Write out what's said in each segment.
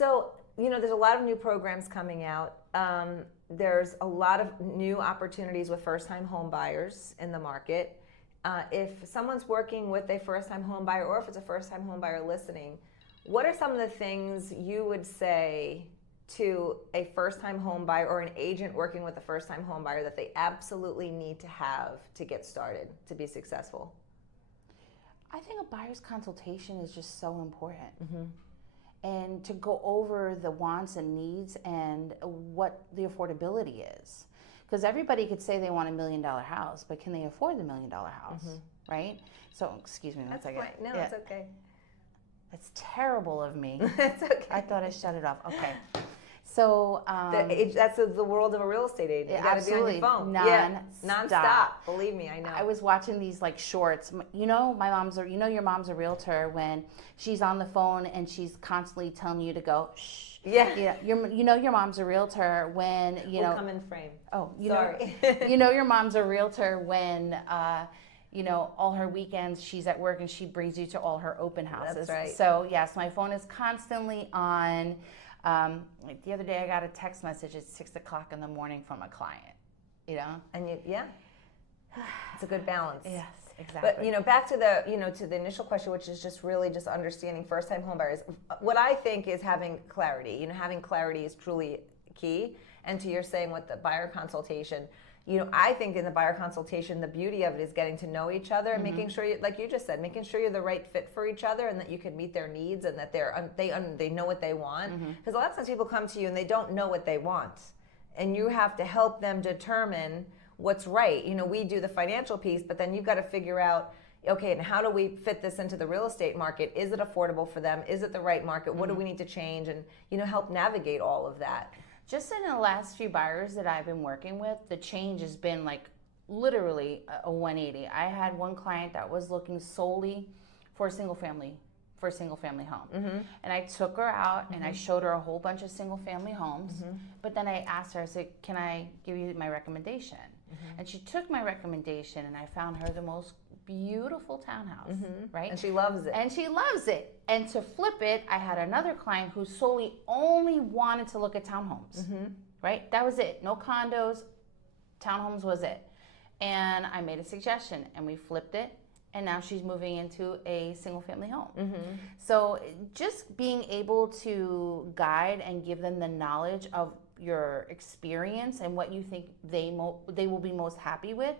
So, there's a lot of new programs coming out. There's a lot of new opportunities with first-time home buyers in the market. If someone's working with a first-time home buyer, or if it's a first-time home buyer listening, what are some of the things you would say to a first-time home buyer or an agent working with a first-time home buyer that they absolutely need to have to get started, to be successful? I think a buyer's consultation is just so important. And to go over the wants and needs and what the affordability is. Because everybody could say they want $1 million house, but can they afford the $1 million house, right? So, excuse me, That's fine. No, it's okay. That's terrible of me. It's okay. I thought I shut it off. Okay. So that's the world of a real estate agent. You got to be on your phone. Non-stop. Believe me, I know. I was watching these like shorts. My mom's your mom's a realtor when she's on the phone and she's constantly telling you to go shh. Yeah. Your mom's a realtor when We'll come in frame. Oh, Sorry. Your mom's a realtor when all her weekends she's at work and she brings you to all her open houses. That's right. So yes, my phone is constantly on. Like the other day I got a text message at 6 o'clock in the morning from a client, And it's a good balance. Yes, exactly. But back to the initial question, which is just really just understanding first-time home buyers. What I think is having clarity. Having clarity is truly key. And to your saying with the buyer consultation, I think in the buyer consultation, the beauty of it is getting to know each other and making sure, like you just said, making sure you're the right fit for each other and that you can meet their needs and that they know what they want. Because a lot of times people come to you and they don't know what they want. And you have to help them determine what's right. We do the financial piece, but then you've got to figure out, okay, and how do we fit this into the real estate market? Is it affordable for them? Is it the right market? What do we need to change? And, help navigate all of that. Just in the last few buyers that I've been working with, the change has been like literally a 180. I had one client that was looking solely for a single family home. And I took her out and I showed her a whole bunch of single family homes. But then I asked her, I said, can I give you my recommendation? And she took my recommendation and I found her the most beautiful townhouse, right? And she loves it. And to flip it, I had another client who solely only wanted to look at townhomes, right? That was it. No condos, townhomes was it. And I made a suggestion and we flipped it. And now she's moving into a single family home. So just being able to guide and give them the knowledge of your experience and what you think they will be most happy with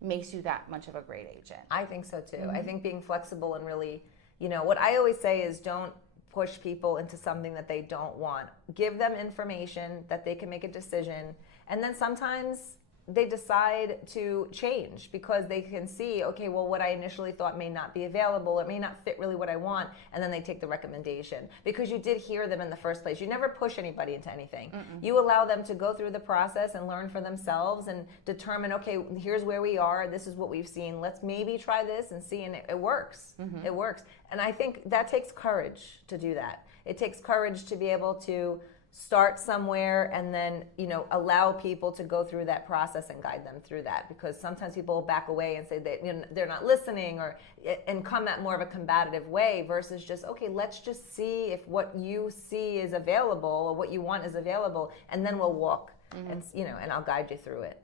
makes you that much of a great agent. I think so too. I think being flexible and really, what I always say is don't push people into something that they don't want. Give them information that they can make a decision. And then sometimes they decide to change because they can see, okay, well, what I initially thought may not be available, it may not fit really what I want, and then they take the recommendation because you did hear them in the first place. You never push anybody into anything. You allow them to go through the process and learn for themselves and determine, okay, here's where we are, this is what we've seen, let's maybe try this and see, and it works. It works. And I think that takes courage to do that. It takes courage to be able to start somewhere and then allow people to go through that process and guide them through that, because sometimes people will back away and say that they're not listening and come at more of a combative way versus just, okay, let's just see if what you see is available or what you want is available, and then we'll walk and and I'll guide you through it.